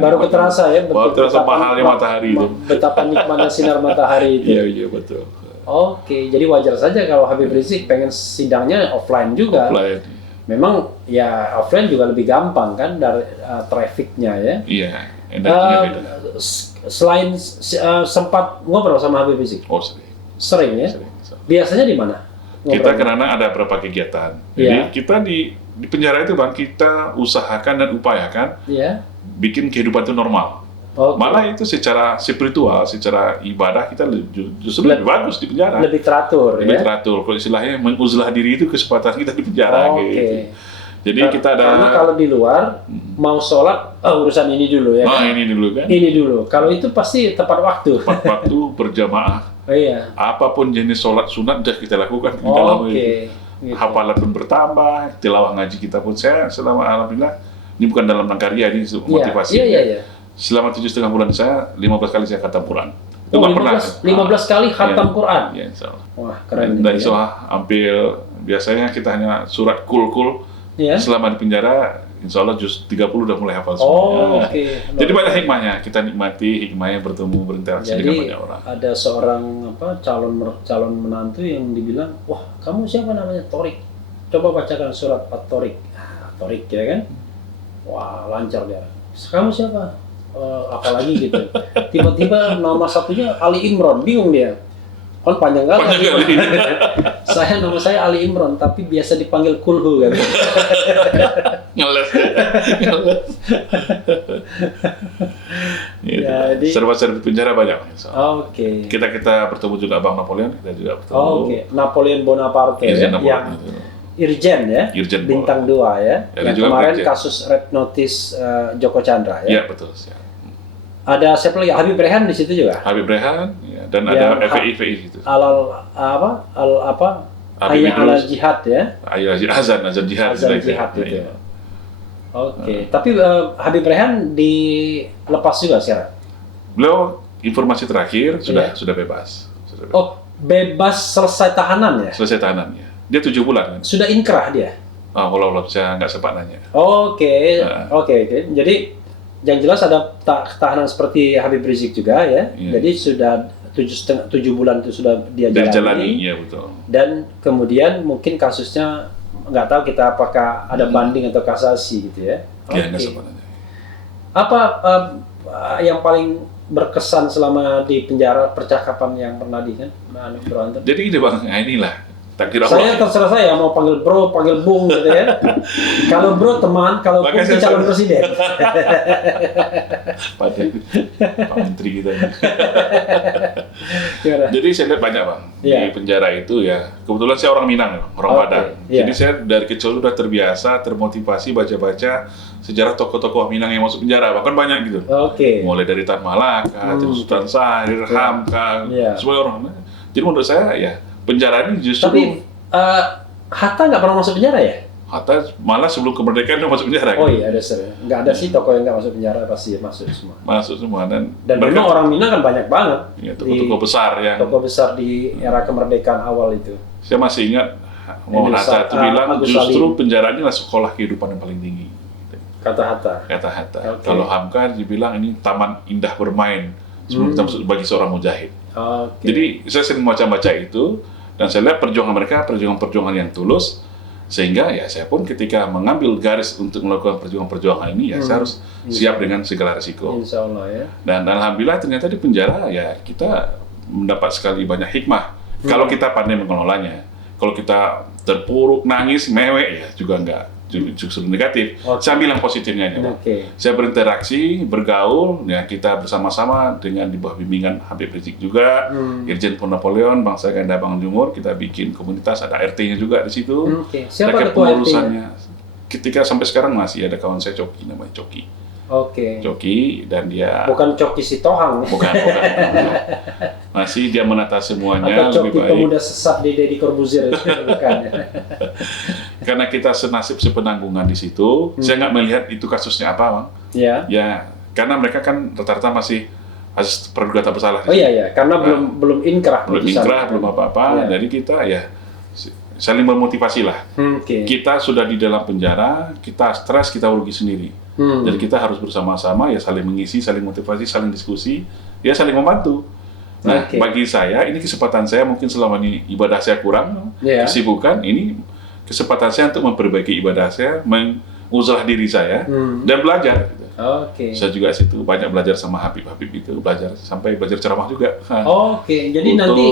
Baru terasa ya. Baru terasa mahalnya matahari itu. Betapa nikmatnya sinar matahari itu. Iya betul. Jadi wajar saja kalau Habib Rizik pengen sidangnya offline juga. Memang ya offline juga lebih gampang kan dari trafficnya ya. Iya. Selain sempat ngobrol sama Habib Rizik? Sering ya? Biasanya di mana? Kita karena ada beberapa kegiatan. Jadi kita di penjara itu Bang, kita usahakan dan upayakan bikin kehidupan itu normal. Malah itu secara spiritual, secara ibadah kita justru lebih bagus di penjara. Lebih teratur. Kalau istilahnya menguzlah diri itu kesempatan kita di penjara gitu. Jadi kita ada. Karena kalau di luar mau sholat urusan ini dulu ya. Ini dulu kan. Ini dulu. Kalau itu pasti tepat waktu. Tepat waktu berjamaah. Iya. Apapun jenis sholat sunat sudah kita lakukan di dalam itu. Gitu. Hafalan pun bertambah, tilawah ngaji kita pun saya selama alhamdulillah ini bukan dalam rangka ria, ini motivasi. Iya. Selama 7,5 bulan saya 15 kali saya khatam Quran. 15 kali khatam Quran. Iya, insyaallah. Wah, keren. Dan insyaallah hampir biasanya kita hanya surat kul. Selama di penjara insyaallah juz 30 udah mulai hafal semua. Jadi banyak hikmahnya, kita nikmati hikmahnya bertemu berinteraksi dengan banyak orang. Ada seorang calon menantu yang dibilang, "Wah, kamu siapa namanya? Torik. Coba bacakan surat At-Torik." Torik ya kan? Wah, lancar dia. Kamu siapa? Apalagi gitu. Tiba-tiba nama satunya Ali Imron, bingung dia. Kan panjang kali. Nama saya Ali Imron, tapi biasa dipanggil Kulhu kan. Ngeles. Jadi serba-serbi penjara banyak. Oke. Kita bertemu juga Bang Napoleon, kita juga bertemu. Napoleon Bonaparte yang Irjen ya, bintang 2 ya. Yang kemarin kasus Red Notice Joko Chandra ya. Iya betul. Ada siapa lagi? Habib Rehan di situ juga. Habib Rehan ya, dan ada FPI itu. Ayah alal jihad ya. Azan jihad. Azan jihad itu. Ya. Oke. Tapi Habib Rehan dilepas juga sekarang. Beliau informasi terakhir sudah bebas. Oh, bebas selesai tahanan ya? Selesai tahanan ya. Dia 7 bulan kan? Sudah inkrah dia? Kalau saya nggak sempat nanya. Oke. Jadi yang jelas ada tahanan seperti Habib Rizik juga ya. Jadi sudah 7 bulan itu sudah dia jalani. Iya betul. Dan kemudian mungkin kasusnya nggak tahu kita apakah ada banding atau kasasi gitu ya. Iya, nggak sempat nanya. Apa yang paling berkesan selama di penjara, percakapan yang pernah berantem? Jadi ini Bang, inilah takdir Allah. Saya terserah saya mau panggil bro, panggil bung gitu ya. Kalau bro teman, kalau bung itu calon presiden. Pak Menteri kita. Jadi saya lihat banyak Bang di penjara itu ya. Kebetulan saya orang Minang, orang Padang. Jadi saya dari kecil sudah terbiasa, termotivasi baca-baca sejarah tokoh-tokoh Minang yang masuk penjara. Bahkan banyak gitu. Mulai dari Tan Malaka, Sultan Syahrir, Hamka, semua orang. Jadi menurut saya ya penjara ini justru. Tapi Hatta nggak pernah masuk penjara ya? Hatta malah sebelum kemerdekaan dia masuk penjara. Iya ada sering. Nggak ada sih tokoh yang nggak masuk penjara, pasti masuk semua. Masuk semua dan memang orang Minang kan banyak banget. Ya, tokoh besar ya. Tokoh besar di era kemerdekaan awal itu. Saya masih ingat Muhammad Hatta itu bilang justru penjara ini adalah sekolah kehidupan yang paling tinggi. Kata Hatta. Kalau Hamka dibilang ini taman indah bermain sebelum kita masuk bagi seorang mujahid. Jadi saya sering baca itu. Dan saya lihat perjuangan mereka, perjuangan yang tulus, sehingga ya saya pun ketika mengambil garis untuk melakukan perjuangan ini, ya saya harus siap dengan segala risiko. Insya Allah ya. Dan alhamdulillah ternyata di penjara ya kita mendapat sekali banyak hikmah. Kalau kita pandai mengelolanya, kalau kita terpuruk, nangis, mewek ya juga enggak. Justru negatif. Saya bilang positifnya aja. Saya berinteraksi, bergaul, ya kita bersama-sama dengan di bawah bimbingan Habib Rizik juga, Irjen Pol Napoleon, Bangsa Ganda Bang Jumur, kita bikin komunitas, ada RT-nya juga di situ. Siapa ketua RT-nya? Ketika sampai sekarang masih ada kawan saya Coki, namanya Coki. Coki dan dia bukan Coki Sitohang. Bukan. Masih dia menata semuanya. Atau Coki pemuda sesat di Deddy Corbuzier bukan. Karena kita senasib sepenanggungan di situ, saya nggak melihat itu kasusnya apa, Bang. Ya, karena mereka kan rata-rata masih asas praduga tak bersalah. Karena belum inkrah. Belum apa-apa. Jadi kita ya saling memotivasi lah. Kita sudah di dalam penjara, kita stres, kita rugi sendiri. Jadi kita harus bersama-sama ya saling mengisi, saling motivasi, saling diskusi, ya saling membantu. Nah, bagi saya ini kesempatan saya mungkin selama ini ibadah saya kurang, kesibukan ini kesempatan saya untuk memperbaiki ibadah saya, menguzlah diri saya dan belajar. Saya juga situ banyak belajar sama Habib itu, sampai belajar ceramah juga. Jadi nanti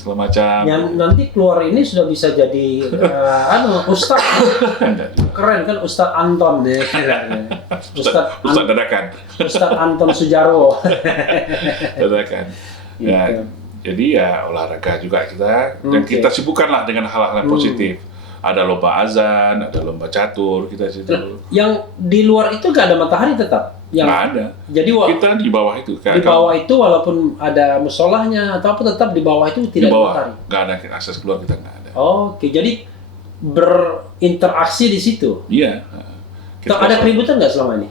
segala macam. Nanti keluar ini sudah bisa jadi Ustaz. Keren kan Ustaz Anton ya. Ustaz dadakan. Ustaz Anton Sujarwo. Dadakan. Ya, jadi ya olahraga juga kita dan kita sibukkanlah dengan hal-hal yang positif. Ada lomba azan, ada lomba catur kita situ. Yang di luar itu nggak ada matahari tetap? Nggak ada. Jadi Kita di bawah itu. di bawah itu walaupun ada musolahnya atau apa, tetap di bawah itu di tidak ada bawah, matahari? nggak ada akses keluar, kita nggak ada. Oke, jadi berinteraksi di situ. Iya. Ada keributan nggak selama ini?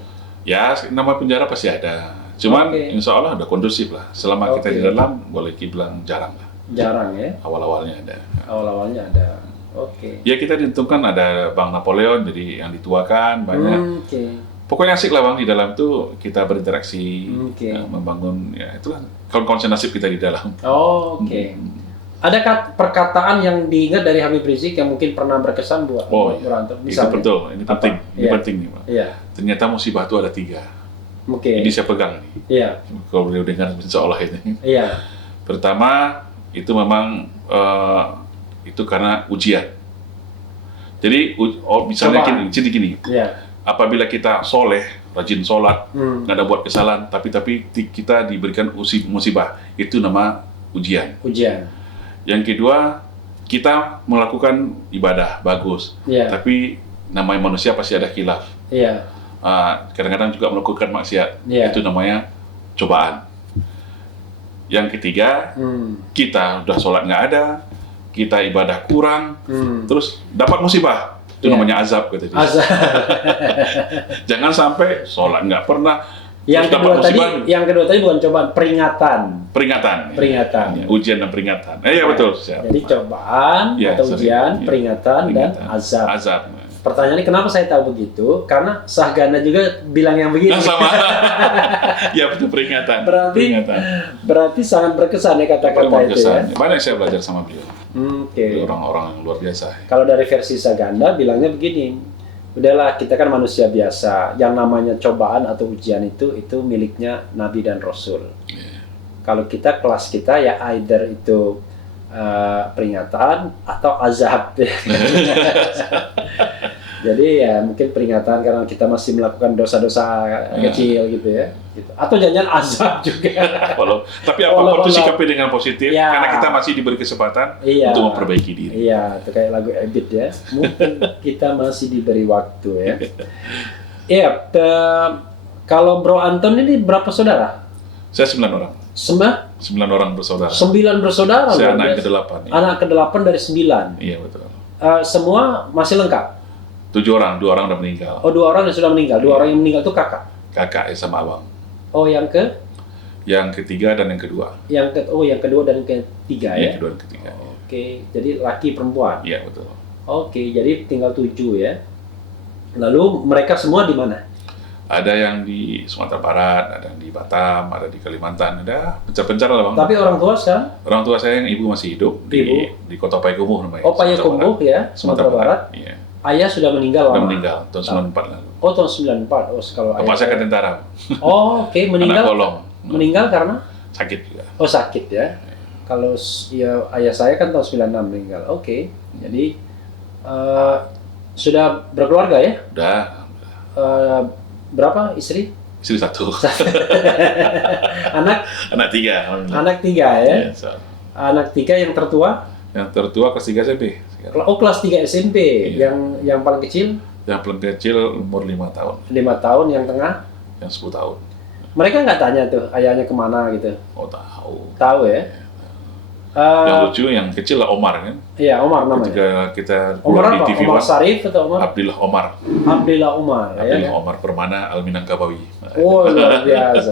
Ya, nama penjara pasti ada. Cuman insya Allah udah kondusif lah. Selama kita di dalam, boleh dibilang jarang lah. Jarang ya? Awal-awalnya ada. Awal-awalnya ada. Oke. Ya kita ditentukan ada Bang Napoleon, jadi yang dituakan banyak. Oke. Pokoknya asik lah Bang, di dalam tuh kita berinteraksi, Oke. membangun, ya itulah kawan-kawan nasib kita di dalam. Oke. Ada perkataan yang diingat dari Habib Rizik yang mungkin pernah berkesan buat Anton? Itu betul, ini penting, ini Iya. penting nih Bang. Iya. Ternyata musibah itu ada 3. Oke. Ini saya pegang nih. Iya. Kalau beliau dengar insya Allah ini. Iya. Pertama, itu memang itu karena ujian. Jadi misalnya gini, Iya. apabila kita soleh, rajin sholat, Hmm. nggak ada buat kesalahan, tapi kita diberikan musibah, itu nama ujian. Ujian. Yang kedua, kita melakukan ibadah bagus, Iya. tapi namanya manusia pasti ada khilaf. Iya. Kadang-kadang juga melakukan maksiat, Iya. itu namanya cobaan. Yang ketiga, kita udah sholat nggak ada, kita ibadah kurang, terus dapat musibah, itu Iya. namanya azab kata dia. Azab. Jangan sampai sholat nggak pernah, Yang terus dapat kedua tadi bukan cobaan, peringatan. peringatan. Ya, ujian dan peringatan. Iya betul. Siap. Jadi cobaan Ya, atau sering. ujian, Ya. peringatan, dan azab. Azab. Pertanyaannya kenapa saya tahu begitu? Karena Sahganda juga bilang yang begini. Nah, sama. Ya betul, peringatan. Berarti sangat berkesan ya kata-kata itu ya. Banyak saya belajar sama beliau. Oke. Beliau orang-orang yang luar biasa. Kalau dari versi Sahganda bilangnya begini, udahlah kita kan manusia biasa, yang namanya cobaan atau ujian itu miliknya Nabi dan Rasul. Kalau kita kelas kita ya either itu peringatan atau azab. Jadi ya mungkin peringatan karena kita masih melakukan dosa-dosa kecil gitu ya. Gitu. Atau jangan azab juga. Tapi apapun itu sikapi dengan positif, Ya. karena kita masih diberi kesempatan Iya. untuk memperbaiki diri. Iya, itu kayak lagu Ebit ya. Mungkin kita masih diberi waktu ya. Iya, kalau Bro Anton ini berapa saudara? Saya 9 orang. 9 orang bersaudara. bersaudara. Saya luar anak biasa. ke-8. Ya. Anak ke-8 dari 9. Iya betul. Semua masih lengkap? 7 orang, 2 orang udah meninggal. Oh, 2 orang yang sudah meninggal. 2 orang yang meninggal itu kakak? Kakak ya sama abang. Oh, yang ketiga dan yang kedua. yang kedua dan ketiga ya? Kedua dan ketiga. Oke, jadi laki perempuan? Iya betul. Oke, jadi tinggal 7 ya. Lalu mereka semua di mana? Ada yang di Sumatera Barat, ada yang di Batam, ada di Kalimantan, ada pencar-pencar lah bang. Tapi orang tua sekarang? Orang tua saya yang ibu masih hidup di Kota Payakumbuh namanya. Oh, Payakumbuh ya, Sumatera Barat. Iya. Ayah sudah meninggal Sudah lama? meninggal tahun 94 lalu. Oh, tahun 94. Oh, kalau Bapak saya kan tentara. Oh, oke, meninggal. Anak kolong. Meninggal karena? Sakit juga. Oh, sakit ya. Kalau ya ayah saya kan tahun 96 meninggal. Oke. Jadi sudah berkeluarga ya? Udah. Berapa istri? Istri 1. Anak? Anak 3. Alhamdulillah. Anak 3 ya? Iya, so. Anak 3 yang tertua? Yang tertua kelas 3 SMP. Oh, kelas 3 SMP. Iya. Yang paling kecil? Yang paling kecil umur 5 tahun. 5 tahun. Yang tengah? Yang 10 tahun. Mereka nggak tanya tuh ayahnya kemana gitu? Oh tahu. Tahu ya? Yang lucu yang kecil lah Omar kan. Iya, Omar namanya. Ketika kita Omar keluar di apa? TV Omar One, Sarif atau Omar? Abdillah Omar. Abdillah Umar ya. Abdillah Omar Permana Al-Minangkabawi. Oh, luar biasa.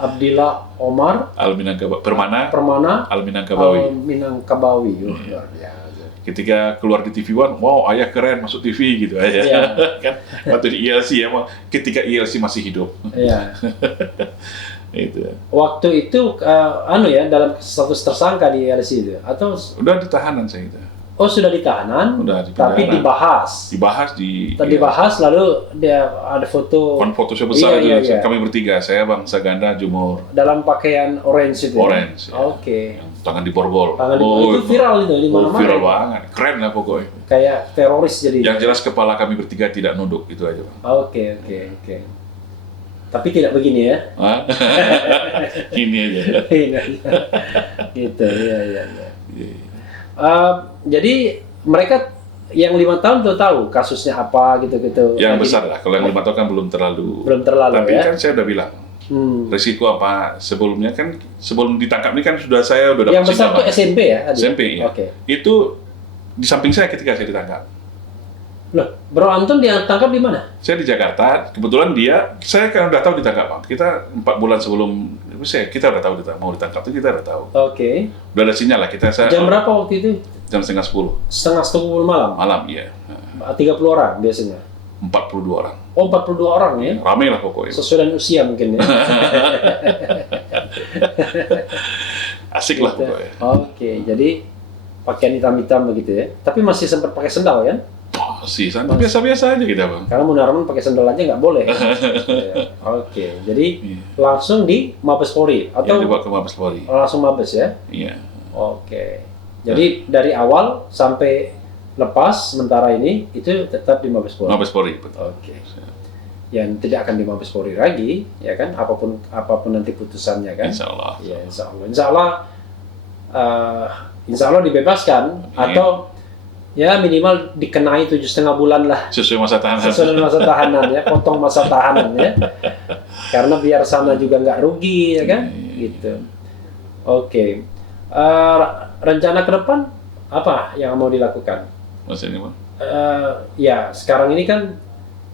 Abdillah Omar Al-Minangkabawi. Permana Permana Al-Minangkabawi. Minangkabawi. Oh, luar biasa. Ketika keluar di TV One, wow ayah keren masuk TV gitu aja. Iya. Kan waktu di ILC ya, ketika ILC masih hidup. Iya. Itu. Waktu itu dalam status tersangka di LC itu atau Udah di tahanan saya itu. oh sudah ditahanan, Udah di tapi penjara. dibahas. Dibahas Lalu dia ada foto Kan foto saya besar Iya, itu. iya. Kami bertiga, saya Bang Saganda Jumur. dalam pakaian orange itu. Orange. Ya? Ya. Oke. Yang tangan di borgol. Tangan itu viral itu di mana-mana. Viral banget. Keren lah pokoknya. Kayak teroris jadi. Yang jelas kepala kami bertiga tidak nunduk, itu aja Bang. Oke. Tapi tidak begini ya. Hah? Ini aja. Gitu, iya. Iya. Jadi mereka yang 5 tahun tuh tahu kasusnya apa gitu-gitu. Yang besar lah. Kalau yang 5 tahun kan belum terlalu. Tapi ya. kan saya udah bilang. Risiko apa sebelumnya kan sebelum ditangkap ini kan saya udah dapat. Yang besar tuh SMP ya? SMP ya. Oke. Itu di samping saya ketika saya ditangkap. Loh, Bro Anton ditangkap di mana? Saya di Jakarta. Kebetulan saya kan udah tahu ditangkap, Bang. Kita 4 bulan sebelum kita udah tahu mau ditangkap itu kita udah tahu. Oke. Udah ada sinyal lah Jam berapa waktu itu? Jam setengah 10. Setengah 10 malam? Malam, iya. 30 orang biasanya? 42 orang. Oh, 42 orang ya? Ramai lah pokoknya. Sesuai dengan usia mungkin ya? Asik lah pokoknya. Oke, jadi pakaian hitam-hitam begitu ya? Tapi masih sempat pakai sendal kan? Oh, biasa-biasa aja kita, Bang. Karena Munarman pakai sendal aja nggak boleh. Oke, jadi langsung di Mabes Polri? Atau dibawa ke Mabes Polri. Langsung Mabes ya? Iya. Oke. Jadi dari awal sampai lepas sementara ini itu tetap di Mabes Polri. Mabes Polri, betul. Oke. Yang tidak akan di Mabes Polri lagi, ya kan? Apapun nanti putusannya kan? Insya Allah. Ya, Insya Allah dibebaskan atau ya minimal dikenai 7,5 bulan lah. Sesuai masa tahanan. Sesuai masa tahanan ya, potong masa tahanan ya. Karena biar sana juga nggak rugi ya kan? Gitu. Oke. Rencana ke depan apa yang mau dilakukan? Maksudnya, Bang? Ya sekarang ini kan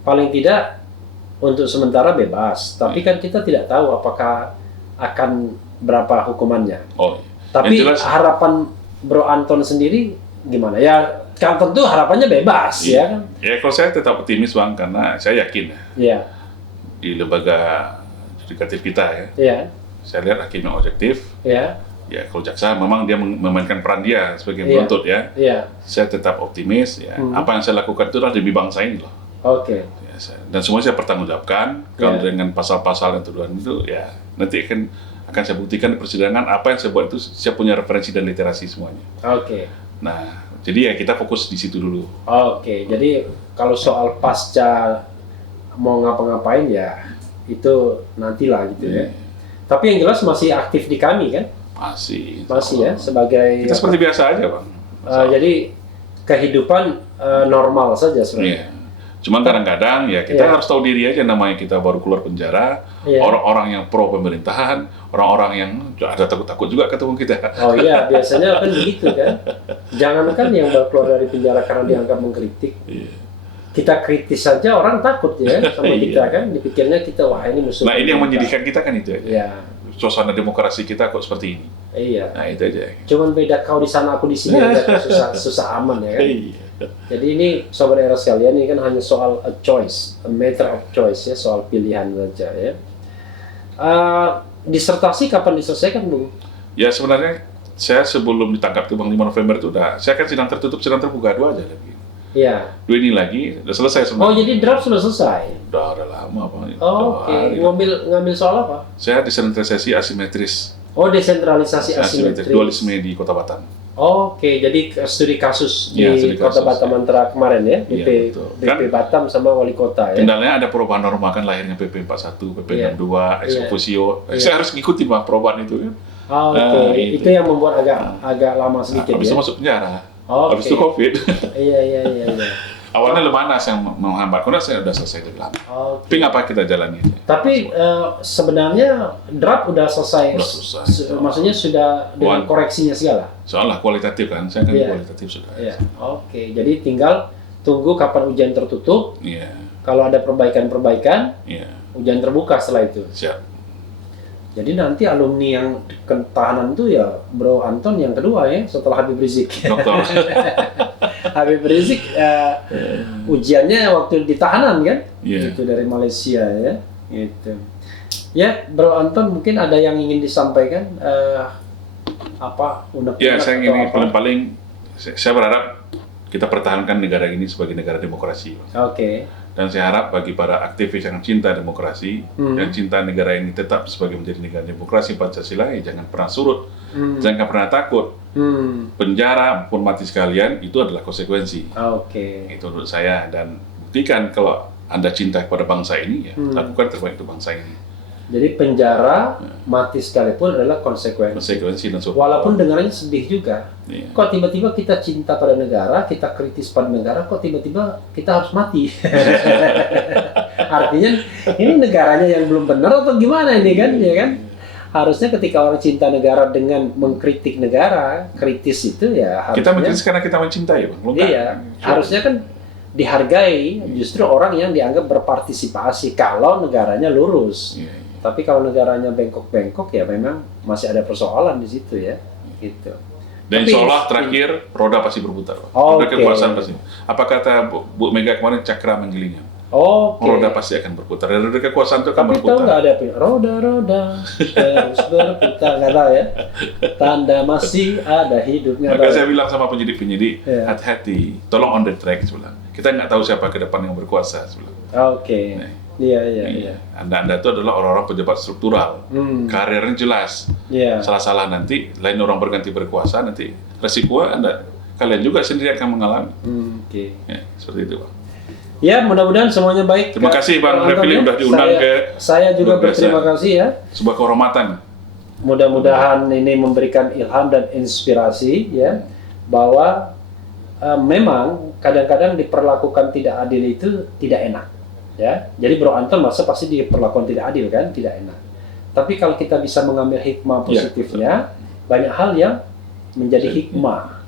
paling tidak untuk sementara bebas, tapi kan kita tidak tahu apakah akan berapa hukumannya. Oh. Tapi harapan Bro Anton sendiri gimana? Ya kan tentu harapannya bebas ya kan? Ya kalau saya tetap optimis, Bang, karena saya yakin di lembaga yudikatif kita ya. Saya lihat hakim yang objektif. Ya kalau jaksa memang dia memainkan peran dia sebagai penuntut ya. Saya tetap optimis ya. Apa yang saya lakukan itu adalah demi bangsa ini loh. Oke. Ya, dan semua saya pertanggungjawabkan. Kalau dengan pasal-pasal dan tuduhan itu ya nanti akan saya buktikan di persidangan apa yang saya buat itu saya punya referensi dan literasi semuanya. Oke. Nah, jadi ya kita fokus di situ dulu. Oke. Jadi kalau soal pasca mau ngapa-ngapain ya itu nantilah gitu ya. Tapi yang jelas masih aktif di kami kan? Masih ya sebagai kita seperti biasa aja, Bang. Jadi kehidupan normal saja sebenarnya. Cuman kadang-kadang ya kita harus tahu diri aja, namanya kita baru keluar penjara, orang-orang yang pro pemerintahan, orang-orang yang ada takut-takut juga ketemu kita. Oh iya, biasanya kan begitu kan. Jangankan yang baru keluar dari penjara karena dianggap mengkritik. Kita kritis saja orang takut ya sama kita kan, dipikirnya kita wah ini musuh. Nah ini yang menyedihkan kita kan itu aja. Iya. Suasana demokrasi kita kok seperti ini. Iya. Nah itu aja. Cuman beda kau di sana aku di sini aja susah aman ya kan. Jadi ini sobat era sekalian, ini kan hanya soal a choice, a matter of choice ya, soal pilihan saja ya. Disertasi kapan diselesaikan, Bung? Ya sebenarnya saya sebelum ditangkap tuh Bang 5 November itu saya kan sidang tertutup, sidang terbuka 2 aja lagi. Iya. 2 ini lagi udah selesai sebenarnya. Oh jadi draft sudah selesai? Udah lama Bang. Oke. Ngambil soal apa? Saya desentralisasi asimetris. Oh desentralisasi asimetris. Dualisme di Kota Batam. Oke, jadi studi kasus di Kota Batam antara kemarin ya, BP Batam sama wali kota ya. Kendalanya ada perubahan norma kan, lahirnya PP 41, PP 62, ex officio. Saya harus ngikutin Bang perubahan itu kan. Oke, itu yang membuat agak lama sedikit habis ya. itu masuk penjara. Habis itu Covid. Iya. Awalnya Lemhanas yang menghambat, karena saya udah selesai dari lama. Tapi ngapa kita jalani? Tapi sebenarnya draft udah selesai. Maksudnya sudah dengan koreksinya segala. Soalnya kualitatif kan, saya kan kualitatif sudah. Iya. Oke, jadi tinggal tunggu kapan ujian tertutup. Iya. Kalau ada perbaikan, ujian terbuka setelah itu. Siap. Jadi nanti alumni yang ketahanan itu ya Bro Anton yang kedua ya setelah Habib Rizik. Dokter. Habib Rizik ujiannya waktu di tahanan kan, itu dari Malaysia ya, gitu. Ya Bro Anton mungkin ada yang ingin disampaikan apa unek-unek? Ya saya ingin paling saya berharap kita pertahankan negara ini sebagai negara demokrasi. Oke. Dan saya harap bagi para aktivis yang cinta demokrasi, yang cinta negara ini tetap sebagai menjadi negara demokrasi Pancasila, jangan pernah surut, jangan pernah takut. Penjara maupun mati sekalian itu adalah konsekuensi. Itu menurut saya, dan buktikan kalau Anda cinta kepada bangsa ini, ya lakukan terbaik untuk bangsa ini. Jadi penjara mati sekalipun adalah konsekuensi. Konsekuensi dan solusi. Walaupun dengarnya sedih juga. Iya. Kok tiba-tiba kita cinta pada negara, kita kritis pada negara, kok tiba-tiba kita harus mati? Artinya ini negaranya yang belum benar atau gimana ini kan? Ya kan? Harusnya ketika orang cinta negara dengan mengkritik negara, kritis itu ya harusnya. Kita mengkritis karena kita mencintai, Bang. Iya, harusnya kan dihargai justru orang yang dianggap berpartisipasi kalau negaranya lurus. Iya. Tapi kalau negaranya bengkok-bengkok ya memang masih ada persoalan di situ ya, gitu. Dan Tapi, insya Allah terakhir roda pasti berputar. Oh, roda oke. kekuasaan pasti. Apa kata Bu Mega kemarin, cakra menggiling. Oke. Roda pasti akan berputar. Dan roda kekuasaan itu akan Tapi tahu berputar. nggak ada roda-roda terus berputar, nggak tahu ya? Tanda masih ada hidup, nggak Maka tahu. saya bilang sama penyidik-penyidik, Iya. hati-hati, tolong on the track sebelah. Kita nggak tahu siapa ke depan yang berkuasa sebelah. Oke. Nah. Iya. Anda itu adalah orang-orang pejabat struktural. Karirnya jelas. Iya. Salah-salah nanti, lain orang berganti berkuasa, nanti resiko kalian juga sendiri akan mengalami. Oke. Ya, seperti itu, Bang. Ya, mudah-mudahan semuanya baik. Terima kasih, Bang Anton, Refli, ya. udah diundang Saya juga luar biasa. berterima kasih ya. Sebuah kehormatan. Mudah-mudahan ini memberikan ilham dan inspirasi ya, bahwa memang kadang-kadang diperlakukan tidak adil itu tidak enak ya. Jadi Bro Anton masa pasti diperlakukan tidak adil kan, tidak enak. Tapi kalau kita bisa mengambil hikmah positifnya, banyak hal yang menjadi hikmah.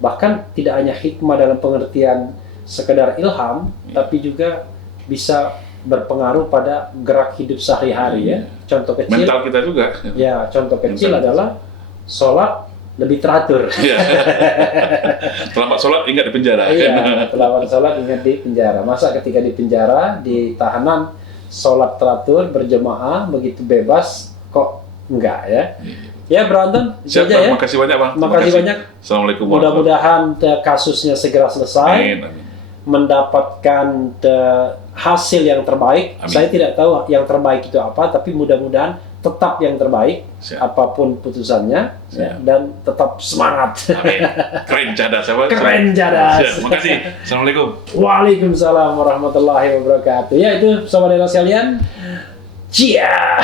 Bahkan tidak hanya hikmah dalam pengertian sekedar ilham, tapi juga bisa berpengaruh pada gerak hidup sehari-hari ya. Contoh kecil, Mental kita juga. ya contoh kecil Mental. adalah sholat lebih teratur. Iya. Terlambat sholat ingat di penjara. Iya, terlambat sholat ingat di penjara. Masa ketika di penjara, di tahanan, sholat teratur, berjemaah, begitu bebas, kok enggak ya? Ya, Bro Anton, itu Siap, aja Bang. ya. Makasih banyak, Bang. Makasih banyak. Assalamualaikum warahmatullahi Mudah-mudahan kasusnya segera selesai, Amin. mendapatkan hasil yang terbaik. Amin. Saya tidak tahu yang terbaik itu apa, tapi mudah-mudahan tetap yang terbaik, Siap. apapun putusannya, ya, Siap. dan tetap semangat. Amin. Keren cadas, apa? Keren cadas. Siap. Makasih. Assalamualaikum. Waalaikumsalam warahmatullahi wabarakatuh. Ya itu sobat sekalian. Cia.